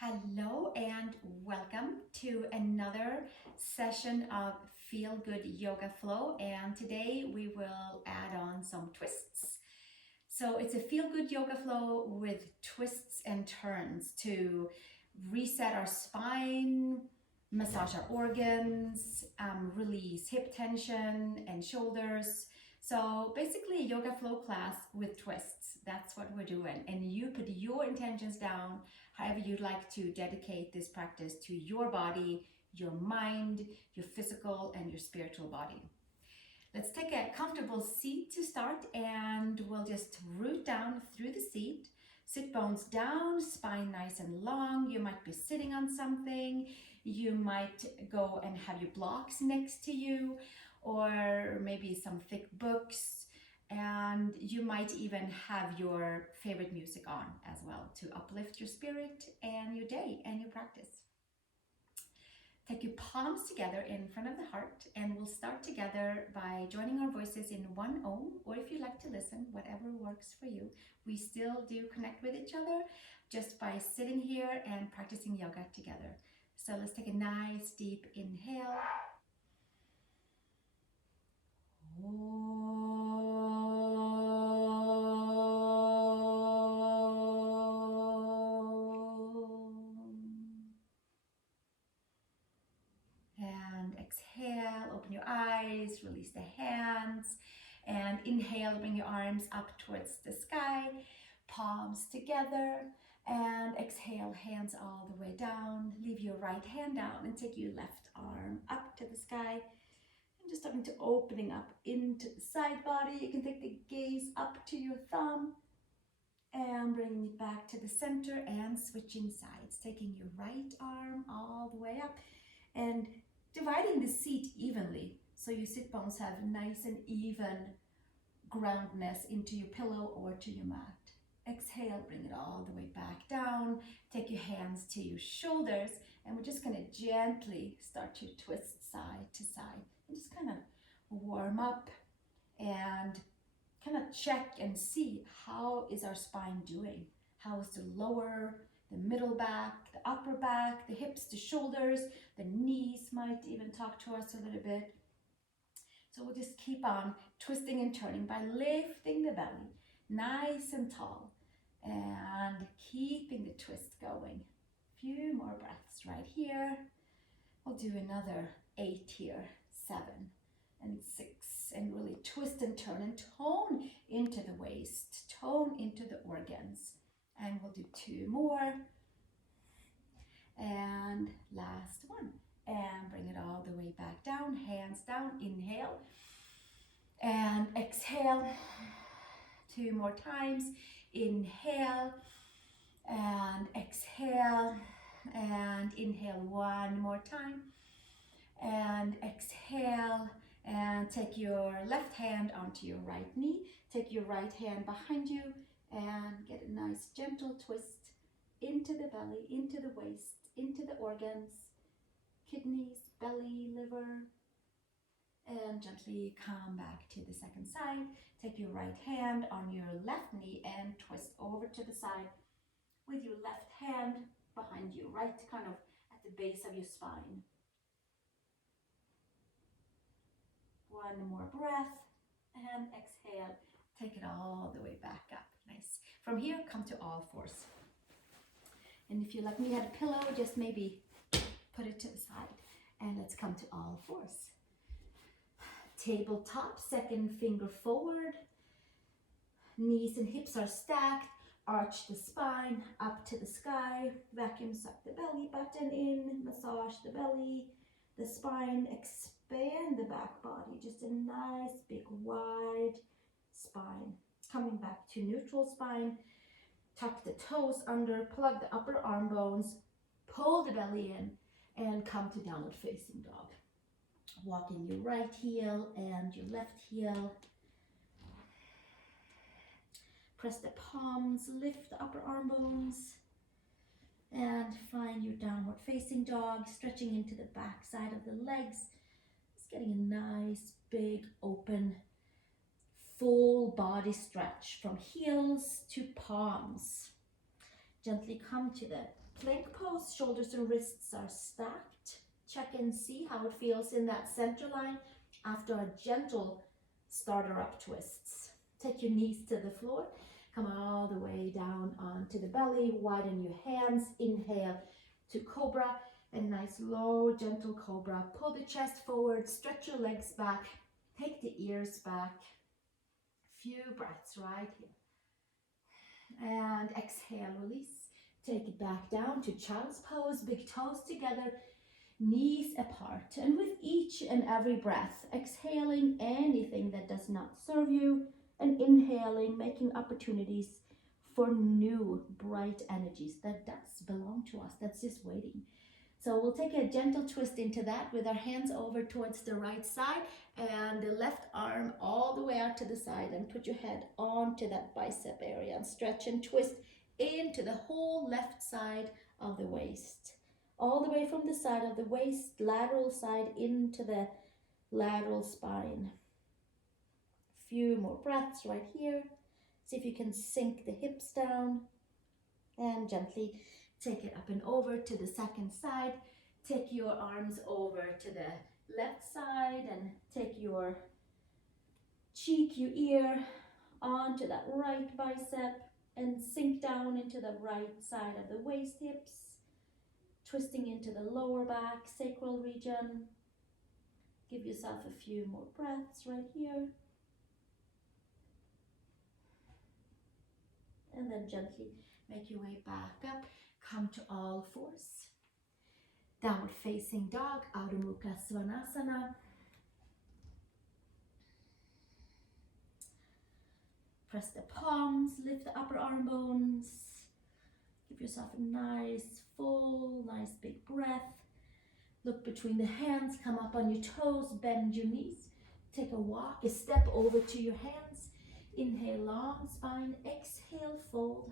Hello and welcome to another session of Feel Good Yoga Flow. And today we will add on some twists. So it's a Feel Good Yoga Flow with twists and turns to reset our spine, massage our organs, release hip tension and shoulders. So basically a yoga flow class with twists. That's what we're doing. And you put your intentions down however you'd like to dedicate this practice to your body, your mind, your physical and your spiritual body. Let's take a comfortable seat to start and we'll just root down through the seat. Sit bones down, spine nice and long. You might be sitting on something. You might go and have your blocks next to you or maybe some thick books. And you might even have your favorite music on as well to uplift your spirit and your day and your practice. Take your palms together in front of the heart and we'll start together by joining our voices in one Om, or if you like to listen, whatever works for you. We still do connect with each other just by sitting here and practicing yoga together. So let's take a nice deep inhale. And exhale, open your eyes, release the hands, and inhale, bring your arms up towards the sky, palms together, and exhale, hands all the way down. Leave your right hand down and take your left arm up to the sky. And just starting to opening up into the side body. You can take the gaze up to your thumb and bringing it back to the center and switching sides. Taking your right arm all the way up and dividing the seat evenly so your sit bones have nice and even groundness into your pillow or to your mat. Exhale, bring it all the way back down. Take your hands to your shoulders and we're just going to gently start to twist side to side and just kind of warm up and kind of check and see how is our spine doing. How is the lower, the middle back, the upper back, the hips, the shoulders, the knees might even talk to us a little bit. So we'll just keep on twisting and turning by lifting the belly nice and tall and keeping the twist going. A few more breaths right here. We'll do another 8 here, 7 and 6, and really twist and turn and tone into the waist, tone into the organs. And we'll do 2 more. And last one. And bring it all the way back down, hands down, inhale. And exhale 2 more times. Inhale and exhale and inhale 1 more time. And exhale and take your left hand onto your right knee. Take your right hand behind you and get a nice gentle twist into the belly, into the waist, into the organs, kidneys, belly, liver, and gently come back to the second side. Take your right hand on your left knee and twist over to the side with your left hand behind you, right kind of at the base of your spine. 1 more breath and exhale. Take it all the way back up. Nice. From here, come to all fours. And if you like me had a pillow, just maybe put it to the side. And let's come to all fours. Tabletop, second finger forward. Knees and hips are stacked. Arch the spine up to the sky. Vacuum suck the belly button in. Massage the belly, the spine. Expand the back body. Just a nice, big, wide spine. Coming back to neutral spine. Tuck the toes under. Plug the upper arm bones. Pull the belly in. And come to downward facing dog. Walking your right heel and your left heel. Press the palms, lift the upper arm bones. And find your downward facing dog, stretching into the back side of the legs. Just getting a nice, big, open, full body stretch from heels to palms. Gently come to the Plank pose, shoulders and wrists are stacked. Check and see how it feels in that center line after a gentle starter up twists. Take your knees to the floor, come all the way down onto the belly, widen your hands, inhale to cobra, and nice low gentle cobra. Pull the chest forward, stretch your legs back, take the ears back. Few breaths right here. And exhale, release. Take it back down to child's pose, big toes together, knees apart. And with each and every breath, exhaling anything that does not serve you, and inhaling, making opportunities for new bright energies that does belong to us, that's just waiting. So we'll take a gentle twist into that with our hands over towards the right side and the left arm all the way out to the side, and put your head onto that bicep area and stretch and twist into the whole left side of the waist. All the way from the side of the waist, lateral side into the lateral spine. Few more breaths right here. See if you can sink the hips down and gently take it up and over to the second side. Take your arms over to the left side and take your cheek, your ear onto that right bicep and sink down into the right side of the waist, hips, twisting into the lower back, sacral region. Give yourself a few more breaths right here. And then gently make your way back up. Come to all fours. Downward facing dog, Adho Mukha Svanasana. Press the palms, lift the upper arm bones. Give yourself a nice, full, nice big breath. Look between the hands, come up on your toes, bend your knees. Take a walk, a step over to your hands. Inhale, long spine. Exhale, fold.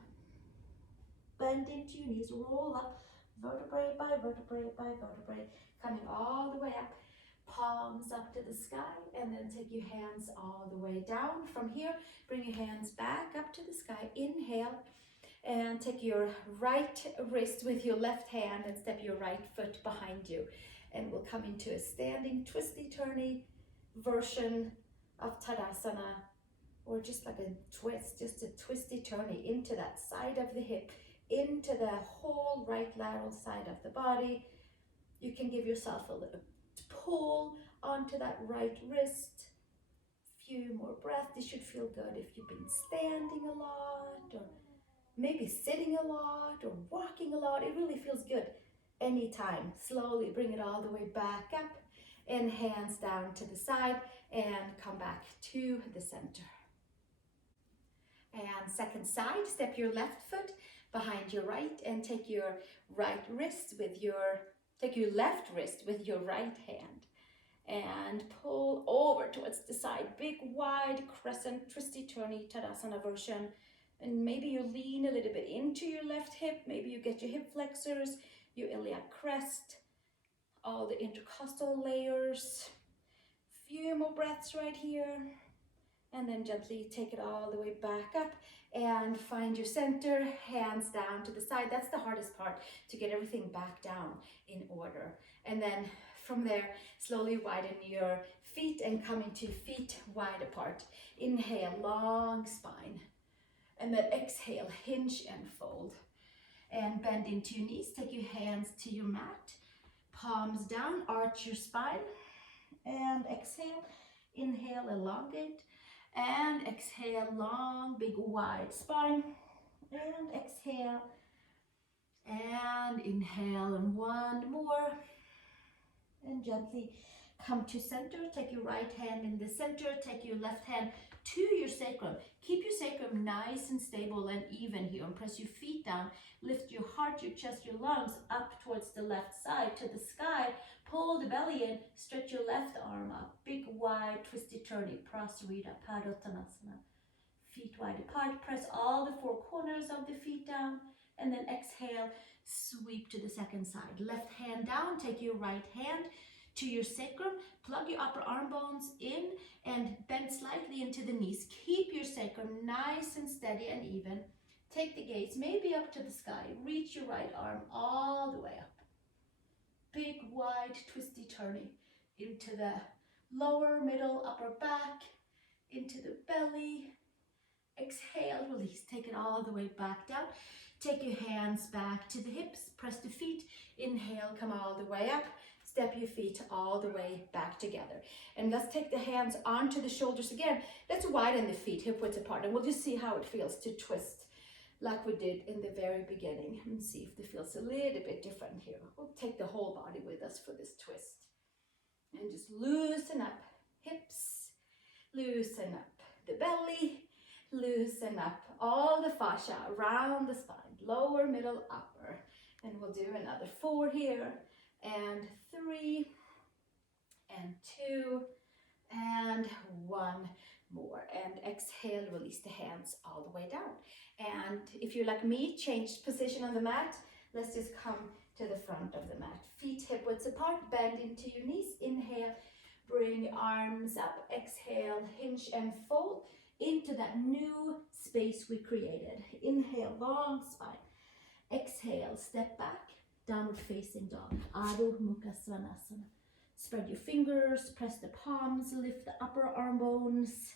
Bend into your knees, roll up, vertebrae by vertebrae by vertebrae, coming all the way up, palms up to the sky, and then take your hands all the way down. From here, bring your hands back up to the sky. Inhale, and take your right wrist with your left hand and step your right foot behind you. And we'll come into a standing twisty-turny version of Tadasana, or just like a twist, just a twisty-turny into that side of the hip, into the whole right lateral side of the body. You can give yourself a little pull onto that right wrist. Few more breaths. This should feel good if you've been standing a lot, or maybe sitting a lot, or walking a lot. It really feels good anytime. Slowly bring it all the way back up, and hands down to the side, and come back to the center. And second side, step your left foot behind your right and take your right wrist with your, take your left wrist with your right hand and pull over towards the side. Big wide crescent twisty-turny Tadasana version. And maybe you lean a little bit into your left hip. Maybe you get your hip flexors, your iliac crest, all the intercostal layers. Few more breaths right here. And then gently take it all the way back up and find your center, hands down to the side. That's the hardest part, to get everything back down in order. And then from there, slowly widen your feet and come into feet wide apart. Inhale, long spine. And then exhale, hinge and fold. And bend into your knees. Take your hands to your mat. Palms down, arch your spine. And exhale. Inhale, elongate. And exhale, long, big, wide spine. And exhale. And inhale, and one more. And gently come to center. Take your right hand in the center. Take your left hand to your sacrum. Keep your sacrum nice and stable and even here. And press your feet down. Lift your heart, your chest, your lungs up towards the left side to the sky. Pull the belly in. Stretch your left arm up. Big, wide, twisty-turny. Prasarita Padottanasana. Feet wide apart. Press all the four corners of the feet down. And then exhale. Sweep to the second side. Left hand down. Take your right hand to your sacrum. Plug your upper arm bones in and bend slightly into the knees. Keep your sacrum nice and steady and even. Take the gaze maybe up to the sky. Reach your right arm all the way up. Big, wide, twisty turning into the lower, middle, upper back, into the belly. Exhale, release. Take it all the way back down. Take your hands back to the hips. Press the feet. Inhale, come all the way up. Step your feet all the way back together. And let's take the hands onto the shoulders again. Let's widen the feet hip width apart. And we'll just see how it feels to twist like we did in the very beginning. And see if it feels a little bit different here. We'll take the whole body with us for this twist. And just loosen up hips. Loosen up the belly. Loosen up all the fascia around the spine, lower, middle, upper. And we'll do another 4 here, and 3, and 2, and 1 more. And exhale, release the hands all the way down. And if you're like me, change position on the mat. Let's just come to the front of the mat. Feet hip width apart, bend into your knees. Inhale, bring your arms up. Exhale, hinge and fold into that new space we created. Inhale, long spine. Exhale, step back, downward facing dog. Adho Mukha Svanasana. Spread your fingers, press the palms, lift the upper arm bones.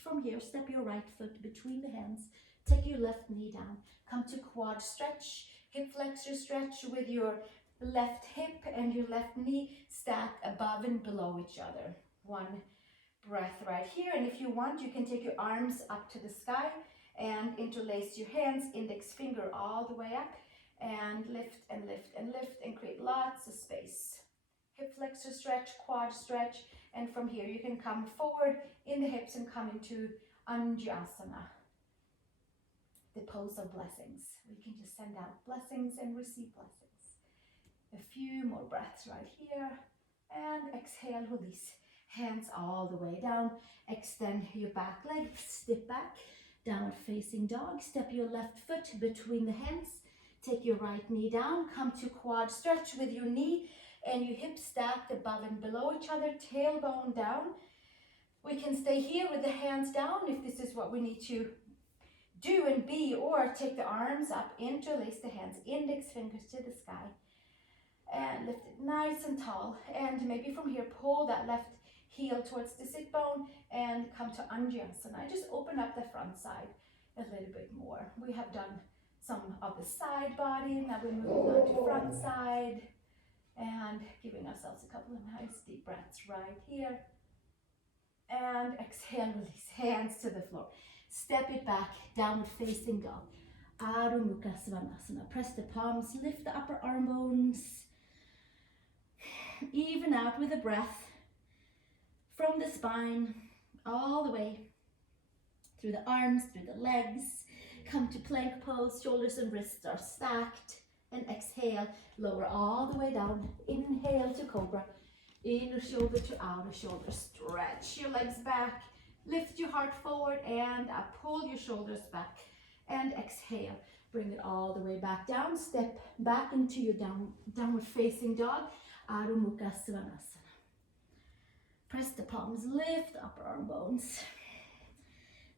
From here, step your right foot between the hands. Take your left knee down. Come to quad stretch, hip flexor stretch with your left hip and your left knee stacked above and below each other. 1 breath right here, and if you want, you can take your arms up to the sky and interlace your hands, index finger all the way up, and lift and lift and lift and create lots of space. Hip flexor stretch, quad stretch, and from here you can come forward in the hips and come into Anjasana, the pose of blessings. We can just send out blessings and receive blessings. A few more breaths right here, and exhale, release. Hands all the way down. Extend your back leg, step back, downward facing dog. Step your left foot between the hands. Take your right knee down. Come to quad stretch with your knee and your hips stacked above and below each other. Tailbone down. We can stay here with the hands down if this is what we need to do and be, or take the arms up, interlace the hands, index fingers to the sky, and lift it nice and tall. And maybe from here, pull that left heel towards the sit bone and come to Anjasana. Just open up the front side a little bit more. We have done some of the side body. Now we're moving on to front side and giving ourselves a couple of nice deep breaths right here. And exhale, release. Hands to the floor. Step it back, downward facing dog. Adho Mukha Svanasana. Press the palms, lift the upper arm bones. Even out with a breath. From the spine, all the way through the arms, through the legs. Come to plank pose, shoulders and wrists are stacked. And exhale, lower all the way down. Inhale to cobra. Inner shoulder to outer shoulder. Stretch your legs back. Lift your heart forward and up. Pull your shoulders back. And exhale. Bring it all the way back down. Step back into your downward facing dog. Adho Mukha Svanasana. Press the palms, lift upper arm bones.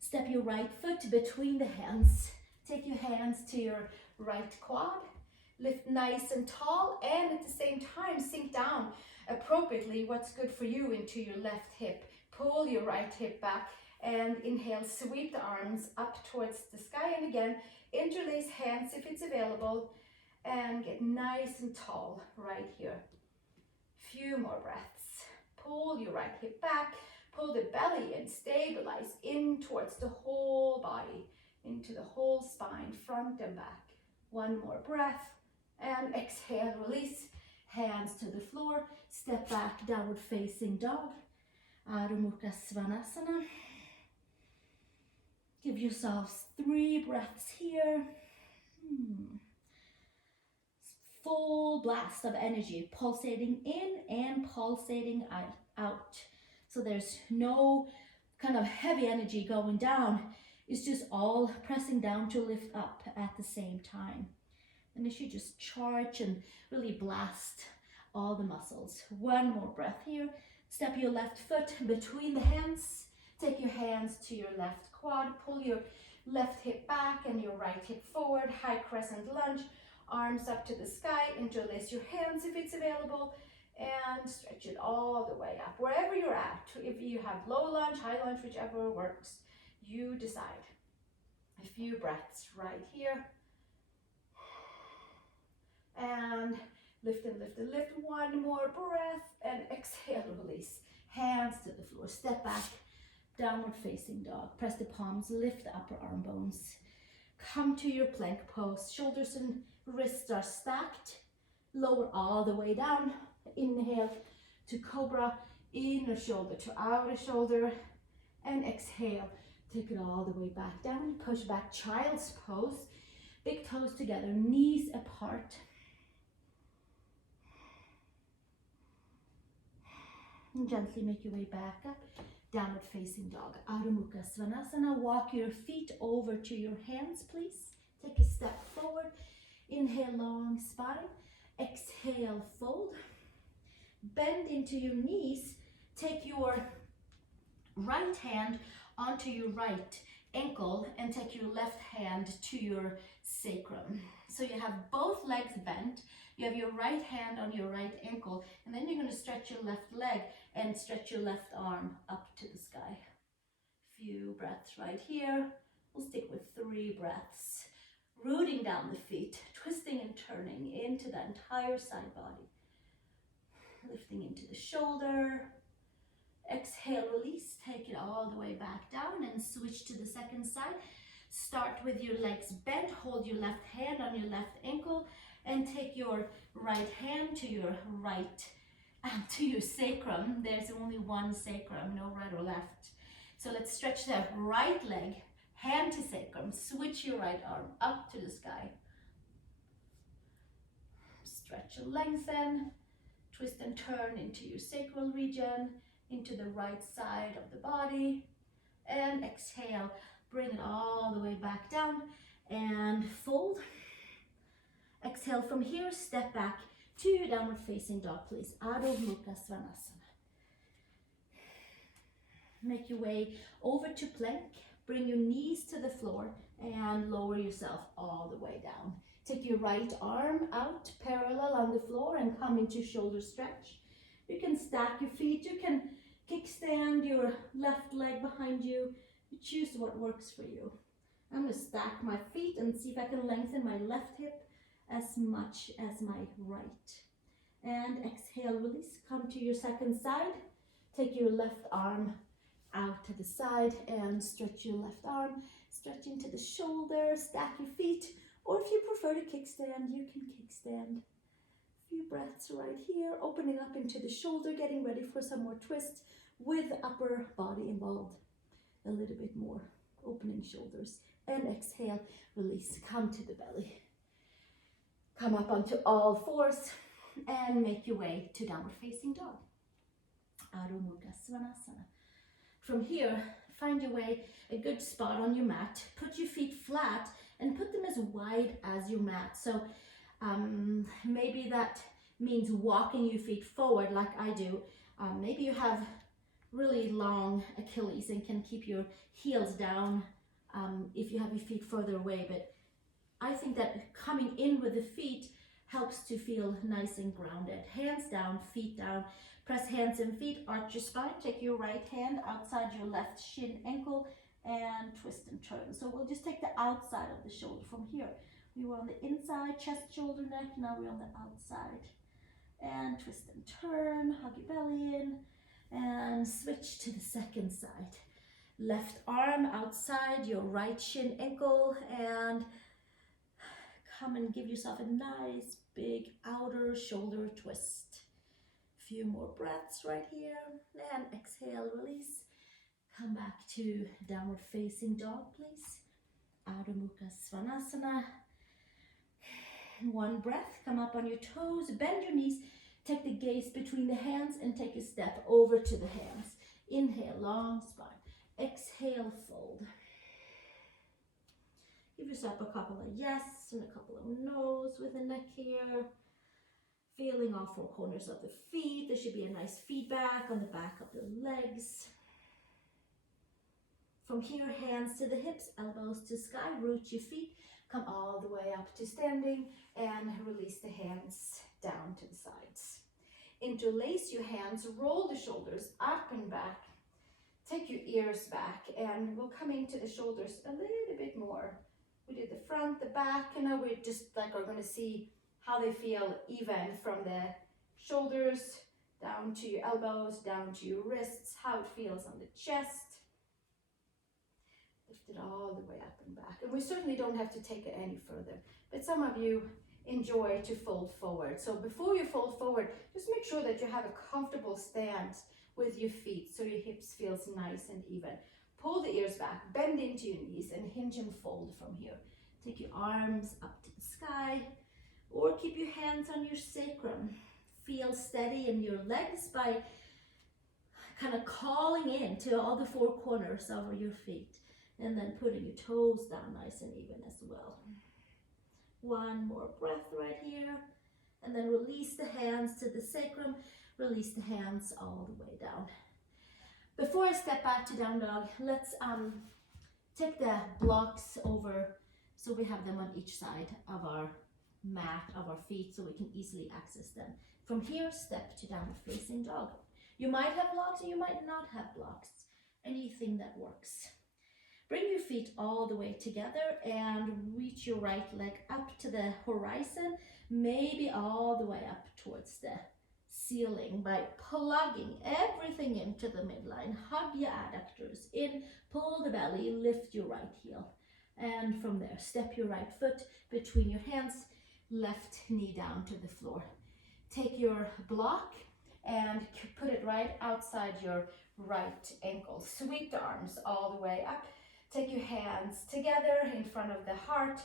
Step your right foot between the hands. Take your hands to your right quad. Lift nice and tall, and at the same time sink down appropriately what's good for you into your left hip. Pull your right hip back and inhale, sweep the arms up towards the sky, and again interlace hands if it's available and get nice and tall right here. Few more breaths. Pull your right hip back, pull the belly and stabilize in towards the whole body, into the whole spine, front and back. 1 more breath, and exhale, release. Hands to the floor, step back, downward facing dog. Adho Mukha Svanasana. Give yourselves 3 breaths here. Full blast of energy, pulsating in and pulsating out. So there's no kind of heavy energy going down. It's just all pressing down to lift up at the same time. And it should just charge and really blast all the muscles. 1 more breath here. Step your left foot between the hands. Take your hands to your left quad. Pull your left hip back and your right hip forward. High crescent lunge. Arms up to the sky. Interlace your hands if it's available. And stretch it all the way up. Wherever you're at. If you have low lunge, high lunge, whichever works, you decide. A few breaths right here. And lift and lift and lift. One more breath and exhale, release. Hands to the floor. Step back. Downward facing dog. Press the palms. Lift the upper arm bones. Come to your plank pose. Shoulders and wrists are stacked. Lower all the way down. Inhale to cobra. Inner shoulder to outer shoulder. And exhale. Take it all the way back down. Push back, child's pose. Big toes together, knees apart. And gently make your way back up. Downward facing dog. Adho Mukha Svanasana. Walk your feet over to your hands, please. Take a step forward. Inhale, long spine. Exhale, fold. Bend into your knees. Take your right hand onto your right ankle and take your left hand to your sacrum. So you have both legs bent. You have your right hand on your right ankle, and then you're going to stretch your left leg and stretch your left arm up to the sky. Few breaths right here. We'll stick with 3 breaths. Rooting down the feet, twisting and turning into the entire side body. Lifting into the shoulder. Exhale, release, take it all the way back down and switch to the second side. Start with your legs bent, hold your left hand on your left ankle and take your right hand to your right, to your sacrum. There's only one sacrum, no right or left. So let's stretch the right leg, hand to sacrum, switch your right arm up to the sky. Stretch and lengthen, twist and turn into your sacral region, into the right side of the body, and exhale, bring it all the way back down and fold. Exhale from here, step back to your downward facing dog, please. Adho Mukha Svanasana. Make your way over to plank, bring your knees to the floor and lower yourself all the way down. Take your right arm out parallel on the floor and come into shoulder stretch. You can stack your feet, you can kickstand your left leg behind you. You choose what works for you. I'm going to stack my feet and see if I can lengthen my left hip as much as my right. And exhale, release. Come to your second side. Take your left arm out to the side and stretch your left arm. Stretch into the shoulder, stack your feet. Or if you prefer to kickstand, you can kickstand. Few breaths right here, opening up into the shoulder, getting ready for some more twists with upper body involved. A little bit more, opening shoulders. And exhale, release, come to the belly. Come up onto all fours and make your way to downward facing dog. Adho Mukha Svanasana. From here, find your way, a good spot on your mat. Put your feet flat and put them as wide as your mat. So maybe that means walking your feet forward like I do. Maybe you have really long Achilles and can keep your heels down if you have your feet further away. But I think that coming in with the feet helps to feel nice and grounded. Hands down, feet down. Press hands and feet, arch your spine. Take your right hand outside your left shin ankle and twist and turn. So we'll just take the outside of the shoulder from here. We were on the inside, chest, shoulder, neck. Now we're on the outside. And twist and turn, hug your belly in, and switch to the second side. Left arm outside your right shin ankle, and come and give yourself a nice big outer shoulder twist. Few more breaths right here, and exhale, release. Come back to downward facing dog, please. Adho Mukha Svanasana. One breath, come up on your toes, bend your knees, take the gaze between the hands and take a step over to the hands. Inhale, long spine. Exhale, fold. Give yourself a couple of yes and a couple of no's with the neck here. Feeling all four corners of the feet. There should be a nice feedback on the back of the legs. From here, hands to the hips, elbows to sky, root your feet, come all the way up to standing, and release the hands down to the sides. Interlace your hands, roll the shoulders up and back, take your ears back, and we'll come into the shoulders a little bit more. We did the front, the back, and now we just like are going to see how they feel even from the shoulders down to your elbows, down to your wrists, how it feels on the chest. Lift it all the way up and back. And we certainly don't have to take it any further, but some of you enjoy to fold forward. So before you fold forward, just make sure that you have a comfortable stance with your feet so your hips feels nice and even. Pull the ears back, bend into your knees, and hinge and fold from here. Take your arms up to the sky, or keep your hands on your sacrum. Feel steady in your legs by kind of calling in to all the four corners of your feet, and then putting your toes down nice and even as well. One more breath right here, and then release the hands to the sacrum, release the hands all the way down. Before I step back to down dog, let's take the blocks over so we have them on each side of our mat, of our feet, so we can easily access them. From here, step to downward facing dog. You might have blocks and you might not have blocks, anything that works. Bring your feet all the way together and reach your right leg up to the horizon, maybe all the way up towards the ceiling by plugging everything into the midline. Hug your adductors in, pull the belly, lift your right heel. And from there, step your right foot between your hands, left knee down to the floor. Take your block and put it right outside your right ankle. Sweep the arms all the way up. Take your hands together in front of the heart.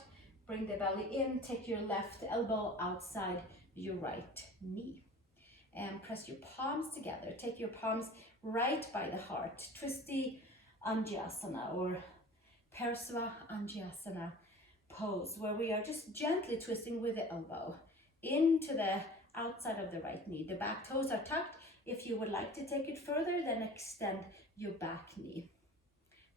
Bring the belly in. Take your left elbow outside your right knee. And press your palms together. Take your palms right by the heart. Twisty Anjasana or Parsva Anjasana pose, where we are just gently twisting with the elbow into the outside of the right knee. The back toes are tucked. If you would like to take it further, then extend your back knee.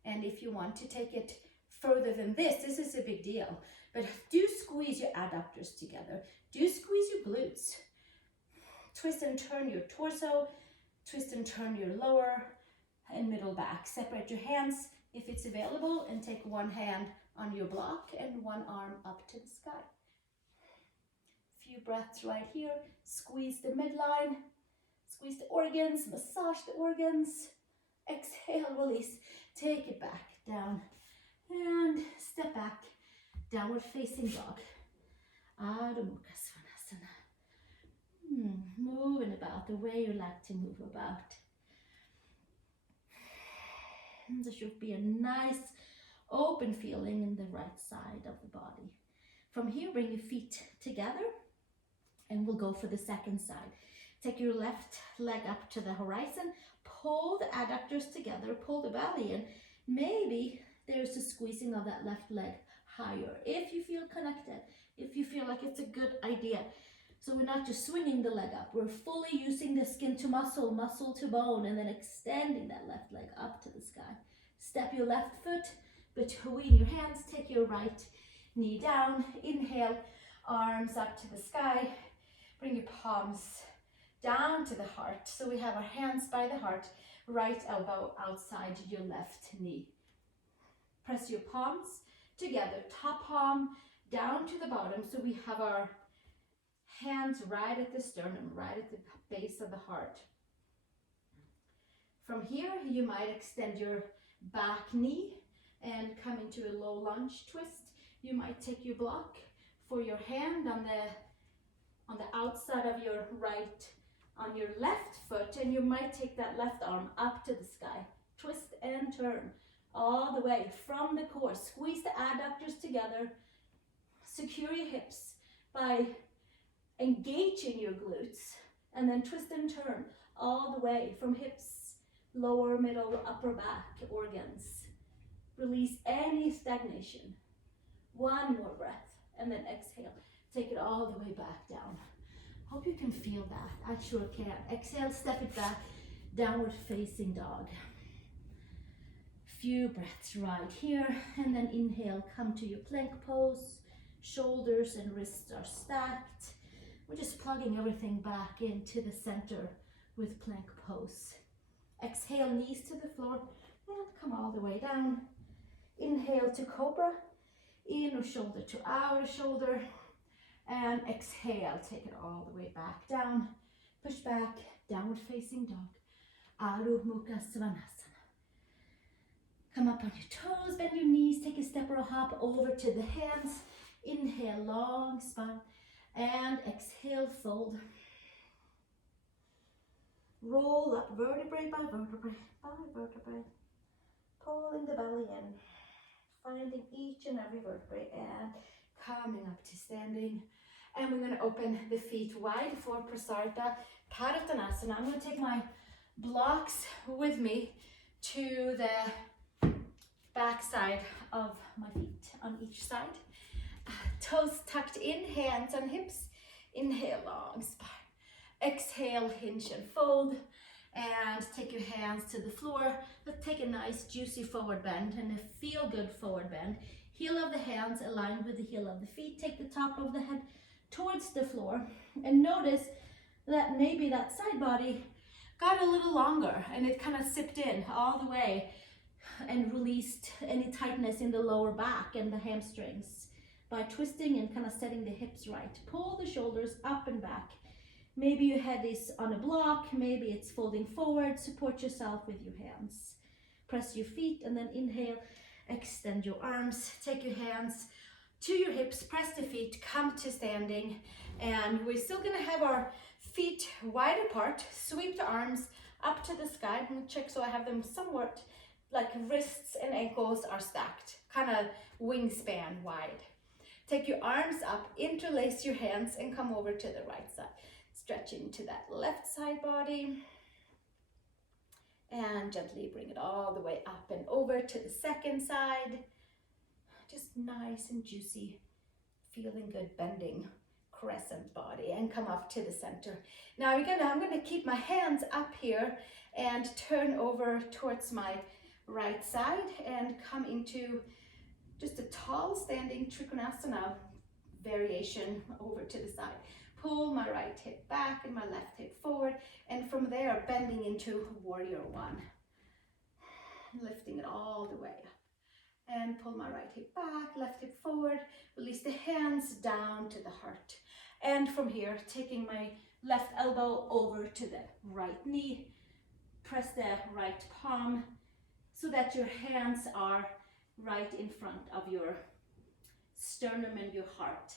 And if you want to take it further than this is a big deal. But do squeeze your adductors together. Do squeeze your glutes. Twist and turn your torso, twist and turn your lower and middle back. Separate your hands if it's available and take one hand on your block and one arm up to the sky. Few breaths right here. Squeeze the midline, squeeze the organs, massage the organs. Exhale, release, take it back down and step back, downward facing dog. Adho Mukha Svanasana. Moving about the way you like to move about. There should be a nice open feeling in the right side of the body. From here, bring your feet together and we'll go for the second side. Take your left leg up to the horizon, pull the adductors together, pull the belly in. Maybe there's a squeezing of that left leg higher. If you feel connected, if you feel like it's a good idea. So we're not just swinging the leg up, we're fully using the skin to muscle, muscle to bone, and then extending that left leg up to the sky. Step your left foot between your hands, take your right knee down, inhale, arms up to the sky, bring your palms down to the heart. So we have our hands by the heart, right elbow outside your left knee. Press your palms together, top palm down to the bottom, so we have our hands right at the sternum, right at the base of the heart. From here, you might extend your back knee and come into a low lunge twist. You might take your block for your hand on the outside of your right, on your left foot, and you might take that left arm up to the sky. Twist and turn all the way from the core. Squeeze the adductors together. Secure your hips by engaging your glutes, and then twist and turn all the way from hips, lower, middle, upper back organs. Release any stagnation. One more breath, and then exhale. Take it all the way back down. Hope you can feel that. I sure can. Exhale, step it back, downward facing dog. few breaths right here, and then inhale, come to your plank pose. Shoulders and wrists are stacked. We're just plugging everything back into the center with plank pose. Exhale, knees to the floor, and come all the way down. Inhale to cobra, inner shoulder to outer shoulder, and exhale, take it all the way back down. Push back, downward facing dog, Adho Mukha Svanasana. Come up on your toes, bend your knees, take a step or a hop over to the hands. Inhale, long spine, and exhale, fold. Roll up vertebrae by vertebrae by vertebrae, pulling the belly in, finding each and every vertebrae, and coming up to standing. And we're going to open the feet wide for Prasarita Padottanasana. I'm going to take my blocks with me to the back side of my feet on each side. Toes tucked in, hands on hips. Inhale, long spine. Exhale, hinge and fold. And take your hands to the floor. Let's take a nice juicy forward bend and a feel good forward bend. Heel of the hands aligned with the heel of the feet. Take the top of the head towards the floor. And notice that maybe that side body got a little longer and it kind of sipped in all the way and released any tightness in the lower back and the hamstrings by twisting and kind of setting the hips right. Pull the shoulders up and back. Maybe your head is on a block, maybe it's folding forward. Support yourself with your hands. Press your feet and then inhale, extend your arms, take your hands to your hips, press the feet, come to standing. And we're still gonna have our feet wide apart, sweep the arms up to the sky. I'm gonna check so I have them somewhat like wrists and ankles are stacked, kind of wingspan wide. Take your arms up, interlace your hands and come over to the right side. Stretch into that left side body and gently bring it all the way up and over to the second side. Just nice and juicy, feeling good, bending crescent body, and come up to the center. Now I'm gonna keep my hands up here and turn over towards my right side and come into just a tall standing Trikonasana variation over to the side. Pull my right hip back and my left hip forward, and from there bending into warrior one. Lifting it all the way up. And pull my right hip back, left hip forward, release the hands down to the heart. And from here, taking my left elbow over to the right knee, press the right palm so that your hands are right in front of your sternum and your heart.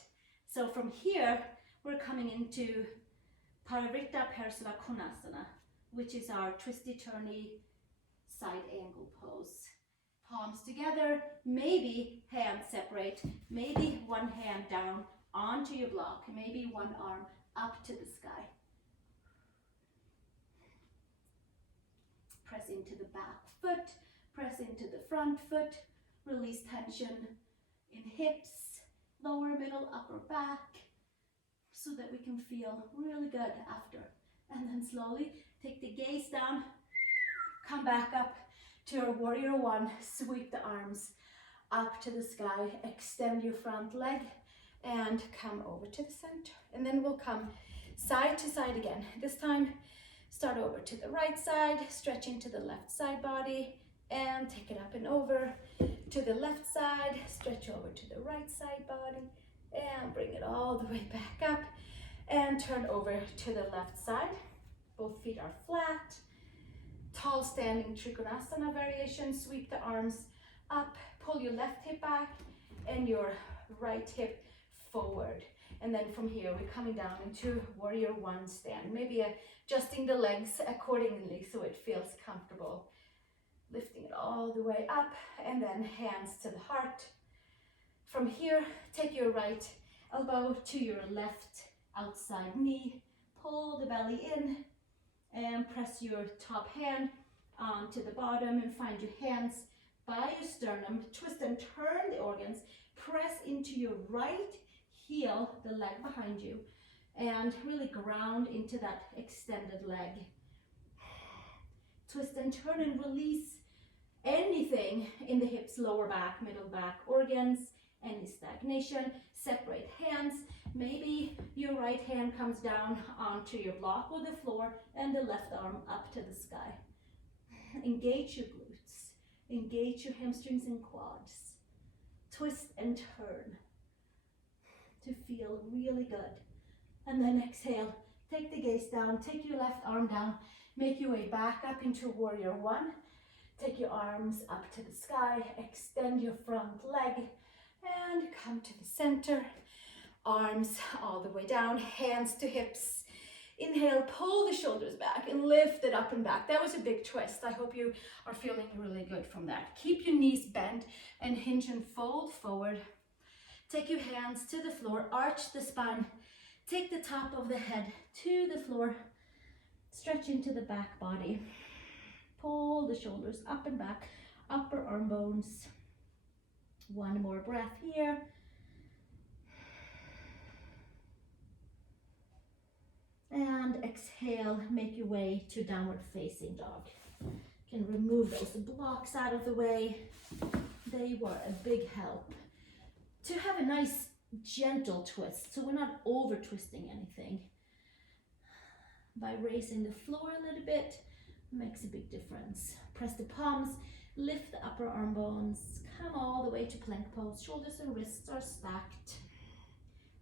So from here, we're coming into Parivrtta Parsva Konasana, which is our twisty turny side angle pose. Palms together, maybe hands separate, maybe one hand down onto your block, maybe one arm up to the sky. Press into the back foot, press into the front foot, release tension in hips, lower, middle, upper back, so that we can feel really good after. And then slowly take the gaze down, come back up to our warrior one, sweep the arms up to the sky, extend your front leg and come over to the center. And then we'll come side to side again. This time, start over to the right side, stretching to the left side body and take it up and over to the left side, stretch over to the right side body and bring it all the way back up and turn over to the left side. Both feet are flat. Tall standing Trikonasana variation. Sweep the arms up, pull your left hip back and your right hip forward. And then from here, we're coming down into warrior one stand. Maybe adjusting the legs accordingly so it feels comfortable. Lifting it all the way up and then hands to the heart. From here, take your right elbow to your left outside knee. Pull the belly in and press your top hand onto the bottom and find your hands by your sternum. Twist and turn the organs. Press into your right heel, the leg behind you, and really ground into that extended leg. Twist and turn and release anything in the hips, lower back, middle back organs, any stagnation, separate hands. Maybe your right hand comes down onto your block or the floor and the left arm up to the sky. Engage your glutes, engage your hamstrings and quads. Twist and turn to feel really good. And then exhale, take the gaze down, take your left arm down, make your way back up into warrior one. Take your arms up to the sky, extend your front leg and come to the center. Arms all the way down, hands to hips. Inhale, pull the shoulders back and lift it up and back. That was a big twist. I hope you are feeling really good from that. Keep your knees bent and hinge and fold forward. Take your hands to the floor, arch the spine. Take the top of the head to the floor. Stretch into the back body. Pull the shoulders up and back, upper arm bones. One more breath here. And exhale, make your way to downward facing dog. You can remove those blocks out of the way. They were a big help. To have a nice gentle twist, so we're not over twisting anything. By raising the floor a little bit, makes a big difference. Press the palms, lift the upper arm bones, come all the way to plank pose. Shoulders and wrists are stacked.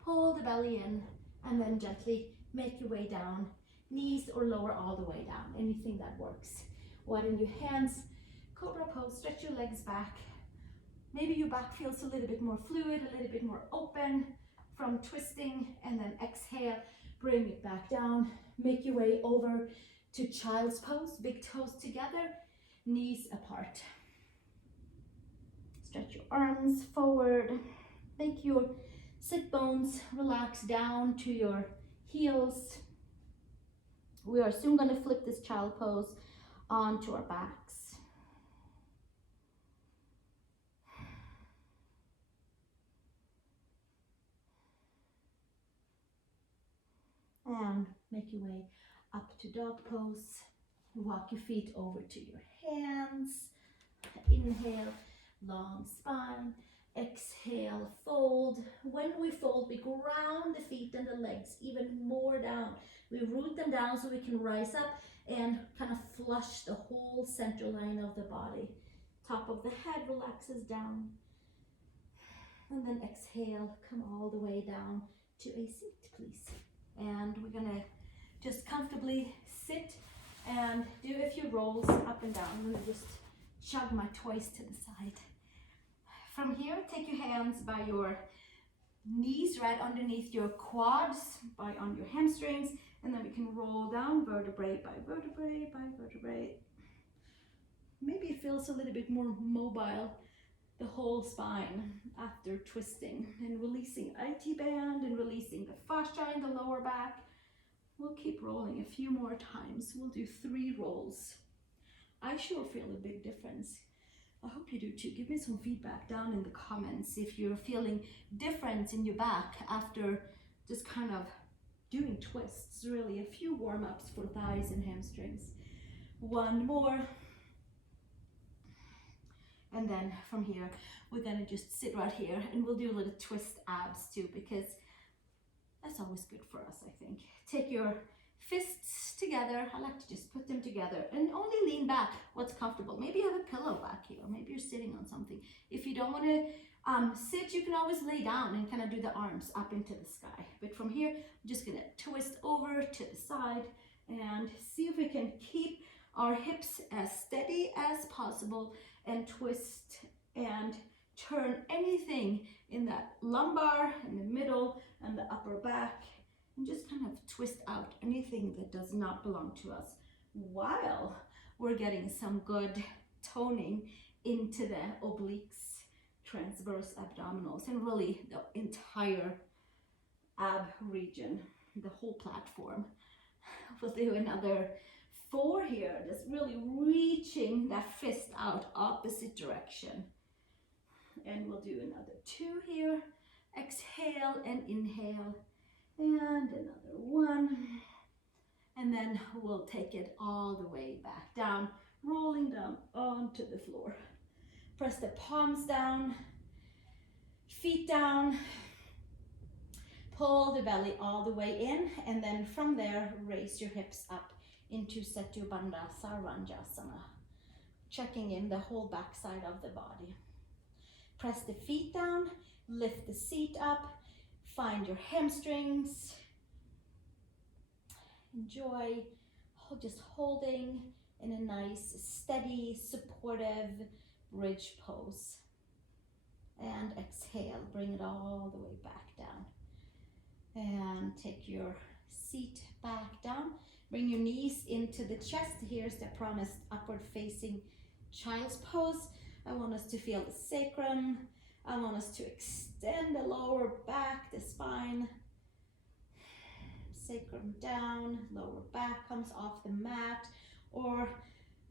Pull the belly in and then gently make your way down. Knees or lower all the way down, anything that works. Widen your hands, cobra pose, stretch your legs back. Maybe your back feels a little bit more fluid, a little bit more open from twisting, and then exhale, bring it back down. Make your way over to child's pose, big toes together, knees apart. Stretch your arms forward. Make your sit bones relax down to your heels. We are soon going to flip this child pose onto our backs. And make your way up to dog pose. Walk your feet over to your hands. Inhale, long spine. Exhale, fold. When we fold, we ground the feet and the legs even more down. We root them down so we can rise up and kind of flush the whole center line of the body. Top of the head relaxes down. And then exhale, come all the way down to a seat, please. And we're gonna just comfortably sit and do a few rolls up and down. I'm gonna just chug my toys to the side. From here, take your hands by your knees right underneath your quads, on your hamstrings, and then we can roll down vertebrae by vertebrae by vertebrae. Maybe it feels a little bit more mobile, the whole spine after twisting and releasing IT band and releasing the fascia in the lower back. We'll keep rolling a few more times. We'll do 3 rolls. I sure feel a big difference. I hope you do too. Give me some feedback down in the comments if you're feeling different in your back after just kind of doing twists. Really, a few warm-ups for thighs and hamstrings. 1 more. And then from here, we're gonna just sit right here and we'll do a little twist abs too, because that's always good for us, I think. Take your fists together. I like to just put them together and only lean back what's comfortable. Maybe you have a pillow back here. Maybe you're sitting on something. If you don't want to sit, you can always lay down and kind of do the arms up into the sky. But from here, I'm just gonna twist over to the side and see if we can keep our hips as steady as possible and twist and turn anything in that lumbar, in the middle, and the upper back, and just kind of twist out anything that does not belong to us while we're getting some good toning into the obliques, transverse abdominals, and really the entire ab region, the whole platform. We'll do another 4 here, just really reaching that fist out opposite direction. And we'll do another 2 here. Exhale and inhale. And another 1. And then we'll take it all the way back down. rolling down onto the floor. Press the palms down, feet down, pull the belly all the way in, and then from there, raise your hips up into Setu Bandha Saranjasana, checking in the whole back side of the body. Press the feet down, lift the seat up, find your hamstrings. Enjoy just holding in a nice, steady, supportive bridge pose. And exhale, bring it all the way back down. And take your seat back down. Bring your knees into the chest. Here's the promised upward facing child's pose. I want us to feel the sacrum. I want us to extend the lower back, the spine. Sacrum down, lower back comes off the mat, or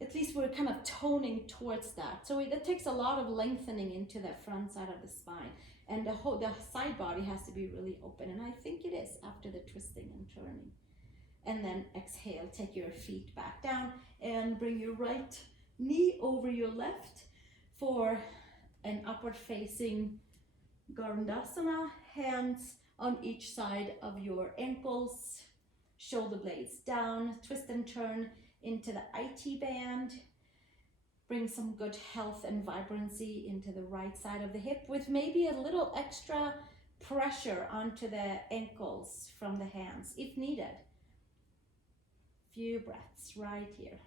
at least we're kind of toning towards that. So that takes a lot of lengthening into that front side of the spine. And the side body has to be really open, and I think it is after the twisting and turning. And then exhale, take your feet back down and bring your right knee over your left for an upward facing Garudasana, hands on each side of your ankles, shoulder blades down, twist and turn into the IT band. Bring some good health and vibrancy into the right side of the hip with maybe a little extra pressure onto the ankles from the hands if needed. Few breaths right here.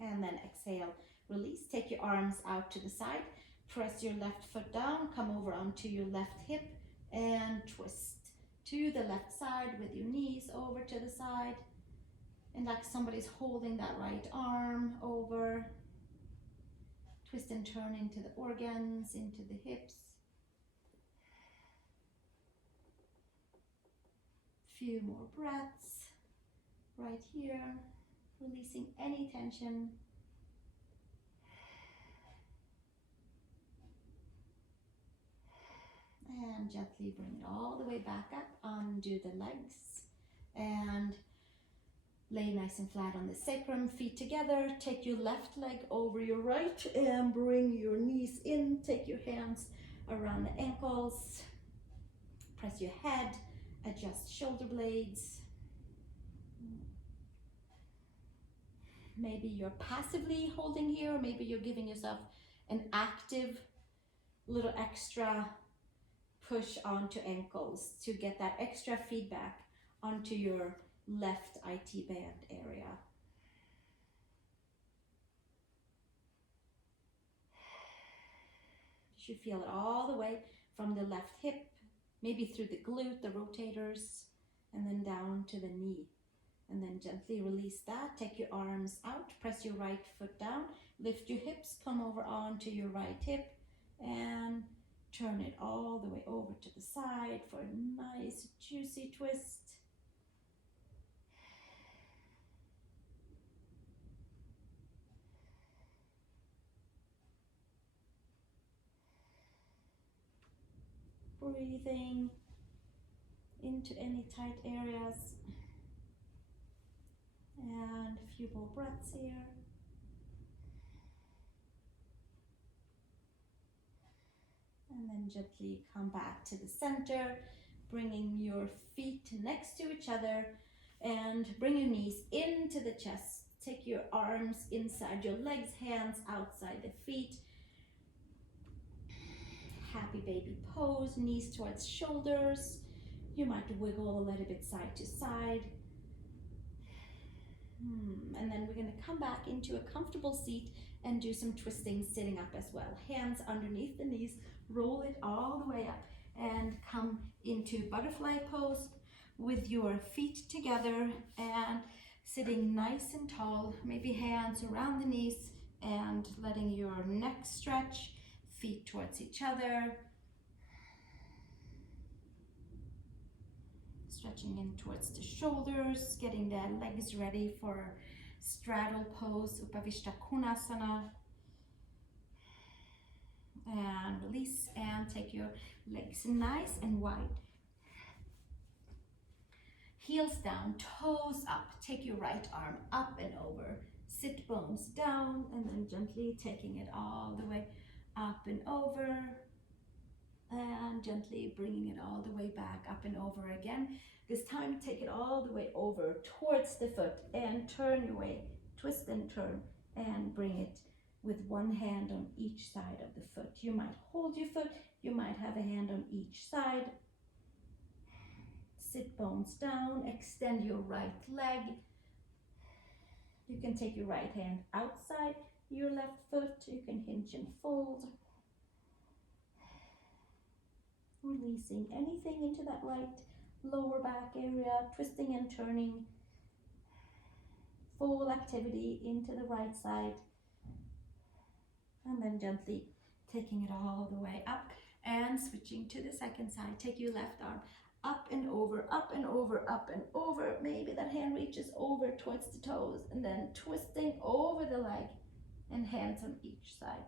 And then exhale, release, take your arms out to the side, press your left foot down, come over onto your left hip and twist to the left side with your knees over to the side, and like somebody's holding that right arm over. Twist and turn into the organs, into the hips. Few more breaths right here, releasing any tension. And gently bring it all the way back up, undo the legs, and lay nice and flat on the sacrum, feet together. Take your left leg over your right and bring your knees in. Take your hands around the ankles. Press your head, adjust shoulder blades. Maybe you're passively holding here, or maybe you're giving yourself an active little extra push onto ankles to get that extra feedback onto your left IT band area. You should feel it all the way from the left hip, maybe through the glute, the rotators, and then down to the knee. And then gently release that. Take your arms out, press your right foot down, lift your hips, come over onto your right hip, and turn it all the way over to the side for a nice juicy twist. Breathing into any tight areas. And a few more breaths here. And then gently come back to the center, bringing your feet next to each other and bring your knees into the chest. Take your arms inside your legs, hands outside the feet. Happy baby pose, knees towards shoulders. You might wiggle a little bit side to side. And then we're going to come back into a comfortable seat and do some twisting sitting up as well. Hands underneath the knees, roll it all the way up and come into butterfly pose with your feet together and sitting nice and tall, maybe hands around the knees and letting your neck stretch, feet towards each other. Stretching in towards the shoulders, getting the legs ready for straddle pose, Upavishta Konasana. And release and take your legs nice and wide. Heels down, toes up. Take your right arm up and over. Sit bones down, and then gently taking it all the way up and over. And gently bringing it all the way back up and over again. This time, take it all the way over towards the foot and turn your way. Twist and turn and bring it with one hand on each side of the foot. You might hold your foot, you might have a hand on each side. Sit bones down, extend your right leg. You can take your right hand outside your left foot. You can hinge and fold. Releasing anything into that right lower back area, twisting and turning. Full activity into the right side. And then gently taking it all the way up and switching to the second side. Take your left arm up and over, up and over, up and over. Maybe that hand reaches over towards the toes, and then twisting over the leg and hands on each side.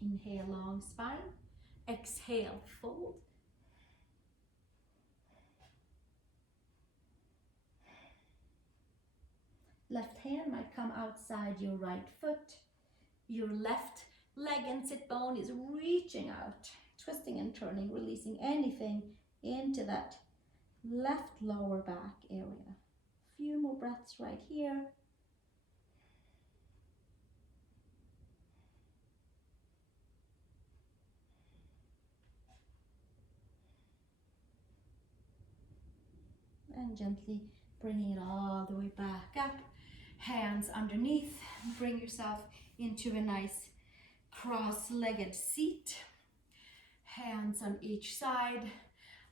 Inhale, long spine. Exhale, fold. Left hand might come outside your right foot. Your left leg and sit bone is reaching out, twisting and turning, releasing anything into that left lower back area. Few more breaths right here. And gently bringing it all the way back up. Hands underneath. Bring yourself into a nice cross-legged seat. Hands on each side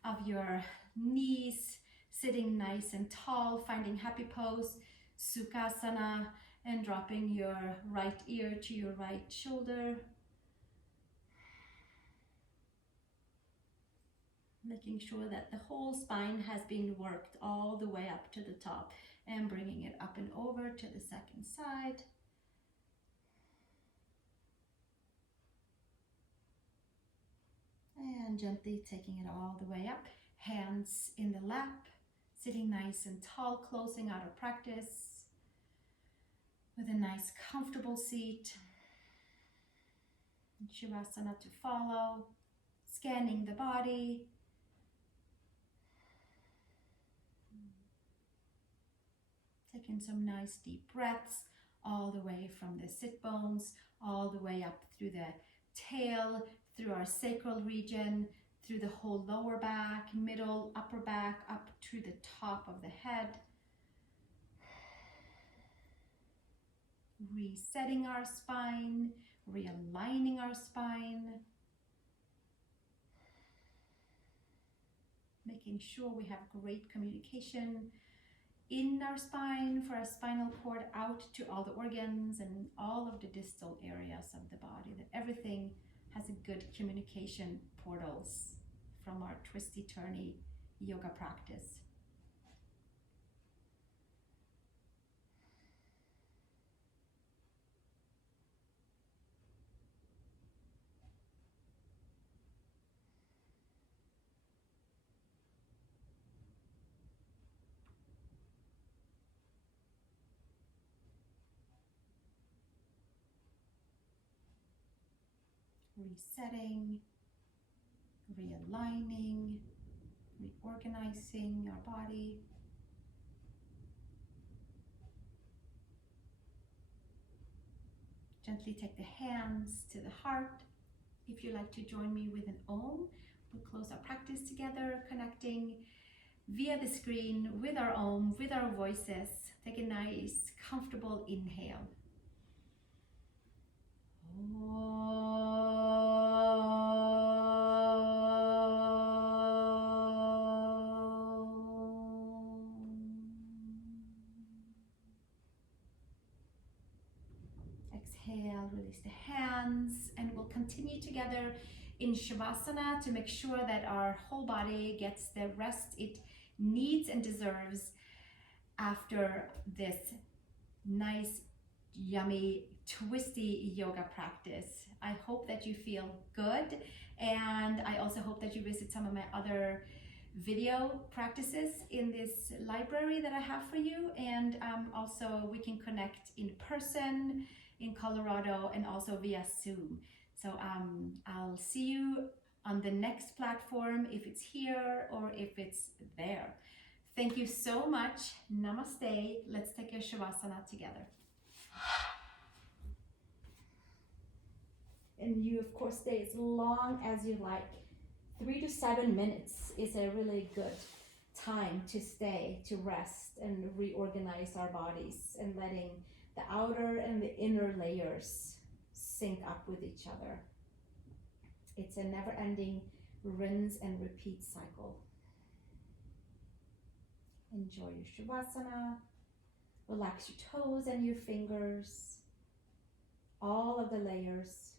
of your knees, sitting nice and tall, finding happy pose, Sukhasana, and dropping your right ear to your right shoulder. Making sure that the whole spine has been worked all the way up to the top, and bringing it up and over to the second side. And gently taking it all the way up, hands in the lap, sitting nice and tall, closing out our practice with a nice comfortable seat. Shavasana to follow, scanning the body. Taking some nice deep breaths all the way from the sit bones, all the way up through the tail, through our sacral region, through the whole lower back, middle, upper back, up to the top of the head. Resetting our spine, realigning our spine. Making sure we have great communication in our spine, for our spinal cord out to all the organs and all of the distal areas of the body, that everything has a good communication portals from our twisty turny yoga practice. Resetting, realigning, reorganizing our body. Gently take the hands to the heart. If you'd like to join me with an Om, we'll close our practice together, connecting via the screen with our Om, with our voices. Take a nice, comfortable inhale. Exhale, release the hands, and we'll continue together in Shavasana to make sure that our whole body gets the rest it needs and deserves after this nice, yummy, twisty yoga practice. I hope that you feel good, and I also hope that you visit some of my other video practices in this library that I have for you, and also we can connect in person in Colorado and also via Zoom. So I'll see you on the next platform, if it's here or if it's there. Thank you so much. Namaste. Let's take a Shavasana together. And you, of course, stay as long as you like. 3 to 7 minutes is a really good time to stay, to rest and reorganize our bodies, and letting the outer and the inner layers sync up with each other. It's a never-ending rinse and repeat cycle. Enjoy your Shavasana. Relax your toes and your fingers. All of the layers